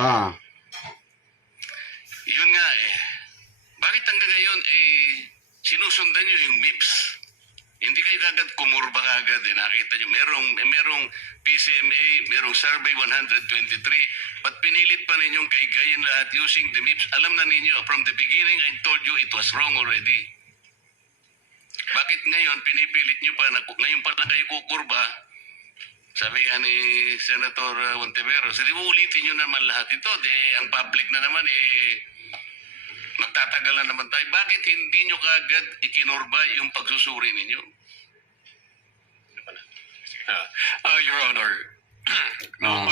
Ah. Yun nga eh. Bakit hanggang ngayon sinusundan nyo yung MIPS? Hindi kayo kagad kumurba kagad eh. Nakita nyo, merong PCMA, merong Survey 123, but pinilit pa ninyong kaigayin lahat using the MIPS. Alam na ninyo, from the beginning, I told you it was wrong already. Bakit ngayon, pinipilit nyo pa, ngayon pa lang kayo kukurba? Sabi nga ni Senator Ontiveros, hindi mo ulitin nyo naman lahat ito. Ang public na naman magtatagal na naman tayo. Bakit hindi nyo kagad ikinorba yung pagsusuri ninyo? Your Honor, nung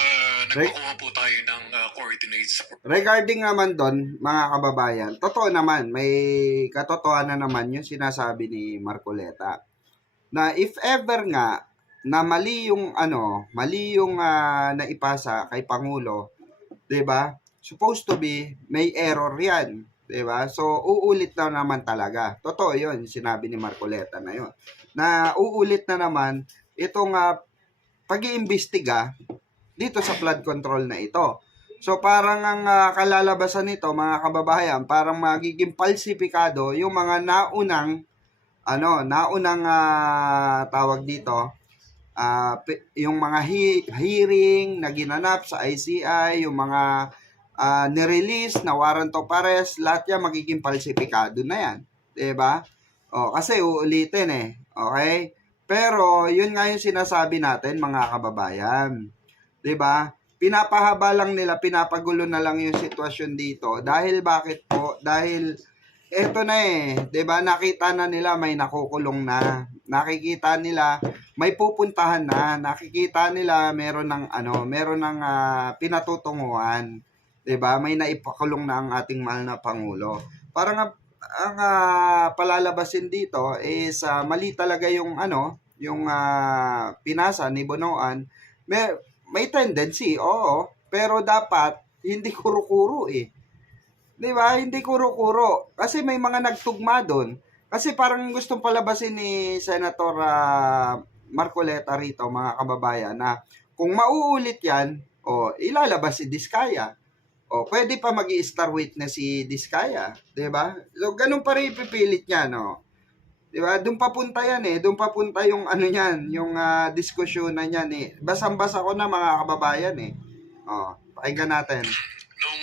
nagpakuha po tayo ng coordinates. Regarding naman doon, mga kababayan, totoo naman, may katotohanan naman yung sinasabi ni Marcoleta. Na if ever nga, na mali yung naipasa kay Pangulo, 'di ba? Supposed to be may error 'yan, 'di ba? So uulit na naman talaga. Totoo 'yon, sinabi ni Marcoleta na 'yon. Na uulit na naman itong pag-iimbestiga dito sa flood control na ito. So parang ang kalalabasan nito, mga kababayan, parang magiging falsifikado yung mga naunang tawag dito, yung mga hearing na ginanap sa ICI, yung mga nirelease na warrant of arrest, lahat yan magiging falsifikado na yan. Diba? Kasi uulitin eh. Okay? Pero, yun nga yung sinasabi natin, mga kababayan. Diba? Pinapahaba lang nila, pinapagulo na lang yung sitwasyon dito. Dahil bakit po? Dahil eto na eh, 'di ba? Nakita na nila may nakukulong na. Nakikita nila may pupuntahan na. Nakikita nila meron ng pinatutunguhan. 'Di ba? May naipakulong na ang ating mahal na pangulo. Parang ang palalabasin dito is mali talaga yung pinasa ni Bonoan. May tendency, oo, pero dapat hindi kuro-kuro eh. 'Di ba? Hindi kuro-kuro. Kasi may mga nagtugma doon. Kasi parang gustong palabasin ni Senator Marcoleta rito, mga kababayan, na kung mauulit yan, ilalabas si Diskaya. Pwede pa mag-i-star witness si Diskaya. 'Di ba? So, ganun pa rin ipipilit niya, no? 'Di ba? Doon papunta yan eh. Doon papunta yung niyan, yung diskusyon na niyan eh. Basang-basa ko na, mga kababayan eh. Pakinggan natin. Nung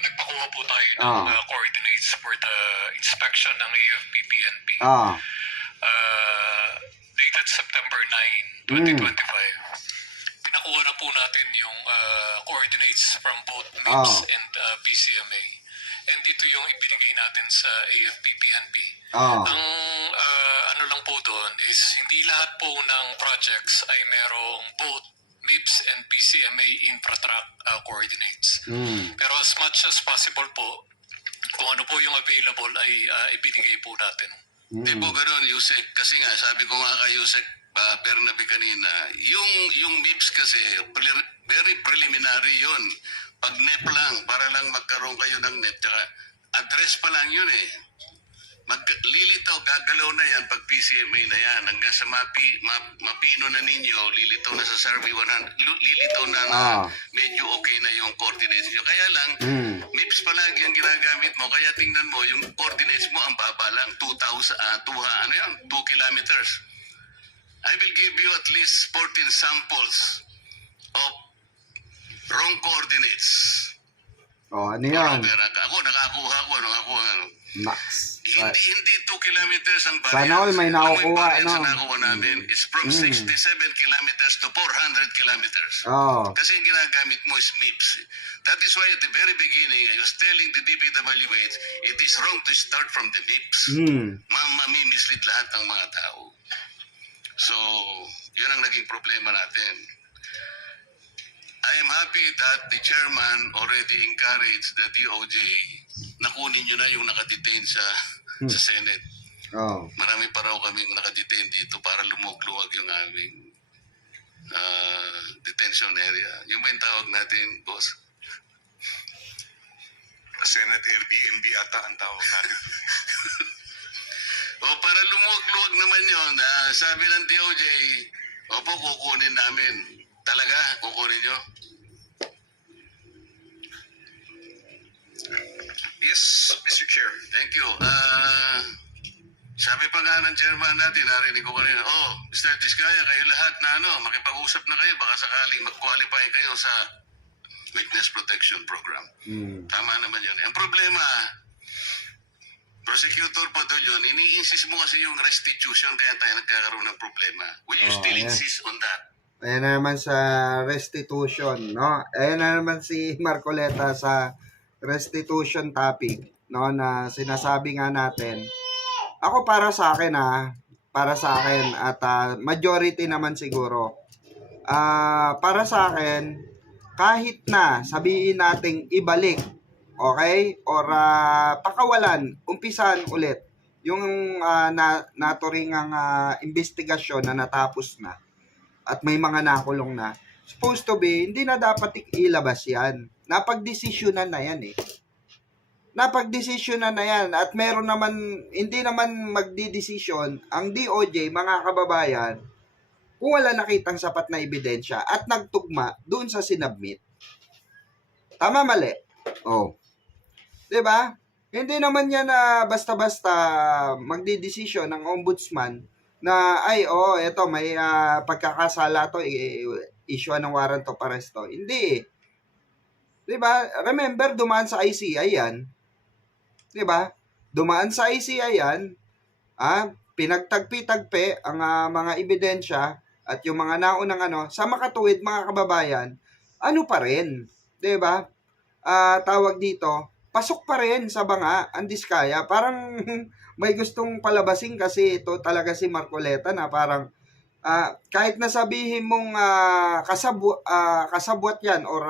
nagpakuha po tayo ng coordinates for the inspection ng AFP-PNP, dated September 9, 2025, pinakuha na po natin yung coordinates from both MIPS and PCMA. And ito yung ibinigay natin sa AFP-PNP. Ang ano lang po doon is hindi lahat po ng projects ay merong both MIPS and PCMA infratrack coordinates. Pero as much as possible po, kung ano po yung available ay ibinigay po natin. Di po ganun, Yusek. Kasi nga, sabi ko nga kay Yusek Bernabe kanina, yung MIPS kasi, very preliminary yun. Pag NEP lang, para lang magkaroon kayo ng NEP, tsaka address pa lang yun eh. Lilitaw, gagalaw na yan pag PCMA na yan. Hanggang sa mapino na ninyo, lilitaw na sa survey 100, lilitaw na medyo okay na yung coordinates nyo. Kaya lang, MIPS palagi ang ginagamit mo. Kaya tingnan mo, yung coordinates mo ang baba lang, 2 kilometers. I will give you at least 14 samples of wrong coordinates. Ano yan? Ako, nakakuha ko. Max. Hindi 2 kilometers ang variance. Sana all may nakukuha. Ang nakuha namin is from 67 kilometers to 400 kilometers. Kasi ang ginagamit mo is MIPS. That is why at the very beginning, I was telling the DPWH, it is wrong to start from the MIPS. Mamimislead lahat ng mga tao. So, yun ang naging problema natin. I am happy that the chairman already encouraged the DOJ na kunin nyo na yung nakadetain sa Senate. Marami pa raw kaming nakadetain dito para lumugluwag yung aming detention area. Yung ba yung tawag natin, boss? Senate Airbnb ata ang tawag natin. Para lumugluwag naman yun, sabi ng DOJ, kukunin namin. Talaga, kukunin nyo? Mr. Chair. Thank you. Sabi pa nga ng chairman natin, narinig ko kanina, Mr. Diskaya, kayo lahat na makipag-usap na kayo, baka sakaling mag-qualify kayo sa Witness Protection Program. Tama naman yun. Ang problema, Prosecutor Padulyon, ini-insist mo kasi yung restitution kaya tayo nagkakaroon ng problema. Will you still insist on that? Ayan na naman sa restitution, no? Ayan na naman si Marcoleta sa restitution topic, no? Na sinasabi nga natin. Ako para sa akin at majority naman siguro. Para sa akin, kahit na sabihin nating ibalik, okay? Or pakawalan, umpisan ulit yung naturingang investigasyon na natapos na at may mga nakulong na. Supposed to be, hindi na dapat ilabas yan. Napagdesisyonan na yan eh. Napagdesisyonan na yan at meron naman, hindi naman magdidesisyon ang DOJ, mga kababayan, kung wala nakitang sapat na ebidensya at nagtugma doon sa sinubmit. Tama, mali? Diba? Hindi naman yan na basta-basta magdidesisyon ng ombudsman na, eto, may pagkakasala to, issue ng warrant of arrest to. Hindi. Diba? Remember, dumaan sa ICI yan. Diba? Dumaan sa ICI yan, pinagtagpi-tagpi ang mga ebidensya at yung mga naunang sa makatuwid, mga kababayan, pa rin. Diba? Tawag dito, pasok pa rin sa banga ang Diskaya. Parang may gustong palabasin kasi ito talaga si Marcoleta na parang kahit nasabihin mong kasabwat yan or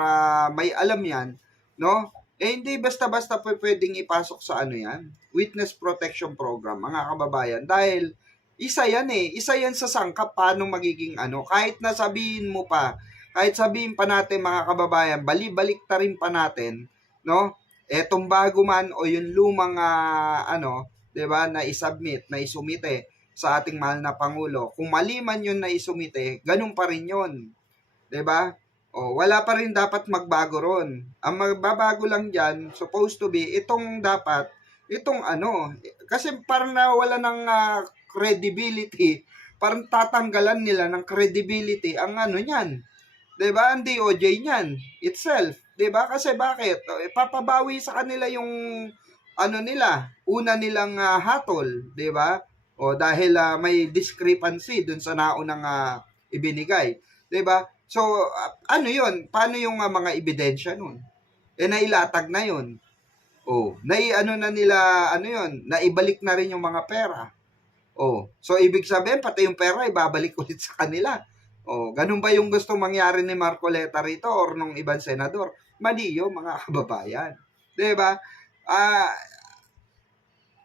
may alam yan, no? Hindi basta-basta pwedeng ipasok sa yan, Witness Protection Program, mga kababayan. Dahil isa yan isa yan sa sangkap paano magiging kahit nasabihin mo pa, kahit sabihin pa natin, mga kababayan, balik ta rin pa natin, no? Etong bago man o yung lumang diba, na isubmit, na isumite sa ating mahal na Pangulo. Kung mali man yun na isumite, ganun pa rin yun. Diba? Wala pa rin dapat magbago ron. Ang magbabago lang dyan, supposed to be, itong kasi parang nawala ng credibility, parang tatanggalan nila ng credibility ang niyan. Diba? Ang DOJ niyan, itself. Diba? Kasi bakit? Papabawi sa kanila yung nila, una nilang hatol, diba? Dahil may discrepancy dun sa naunang ibinigay. Diba? So, yun? Paano yung mga ebidensya nun? Nailatag na yun. Na nila, yun? Naibalik na rin yung mga pera. So, ibig sabihin, pati yung pera, ibabalik ulit sa kanila. Ganun ba yung gusto mangyari ni Marcoleta rito or nung ibang senador? Mali yun, mga kababayan. Diba?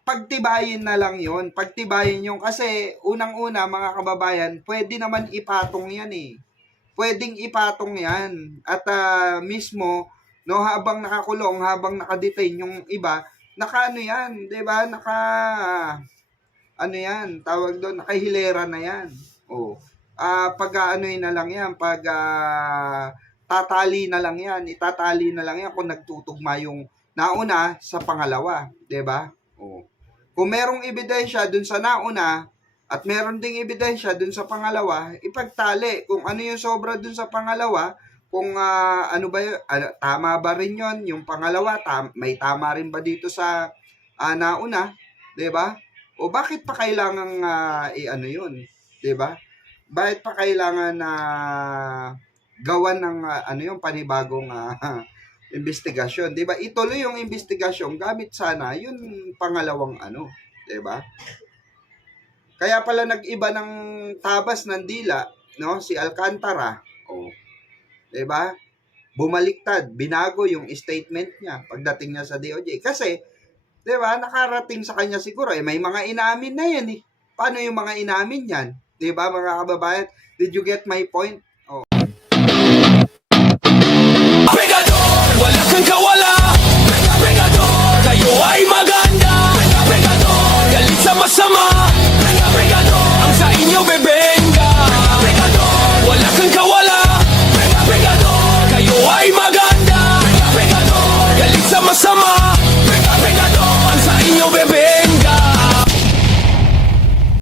Pagtibayin na lang yun. Pagtibayin yung kasi unang-una, mga kababayan, pwede naman ipatong yan Pwedeng ipatong yan. At mismo, no, habang nakakulong, habang nakadetain yung iba, yan, diba? Yan, tawag doon, nakahilera na yan. Pag na lang yan, pag tatali na lang yan, itatali na lang yan kung nagtutugma yung nauna sa pangalawa, 'di ba? Kung merong ebidensya dun sa nauna at meron ding ebidensya dun sa pangalawa, ipagtali kung ano yung sobra dun sa pangalawa, kung tama ba rin yon yung pangalawa, may tama rin ba dito sa nauna, 'di ba? Bakit pa kailangan yun, 'di ba? Bakit pa kailangan gawan ng yung panibagong investigasyon, 'di ba? Ituloy yung investigasyon gamit sana yung pangalawang 'di ba? Kaya pala nag-iba ng tabas ng dila, no, si Alcantara. 'Di ba? Bumaliktad, binago yung statement niya pagdating niya sa DOJ kasi 'di ba, nakarating sa kanya siguro may mga inamin na yan Paano yung mga inamin yan? 'Di ba, mga kababayan? Did you get my point? Pegador, wala kang kawala. Pegador, kayo ay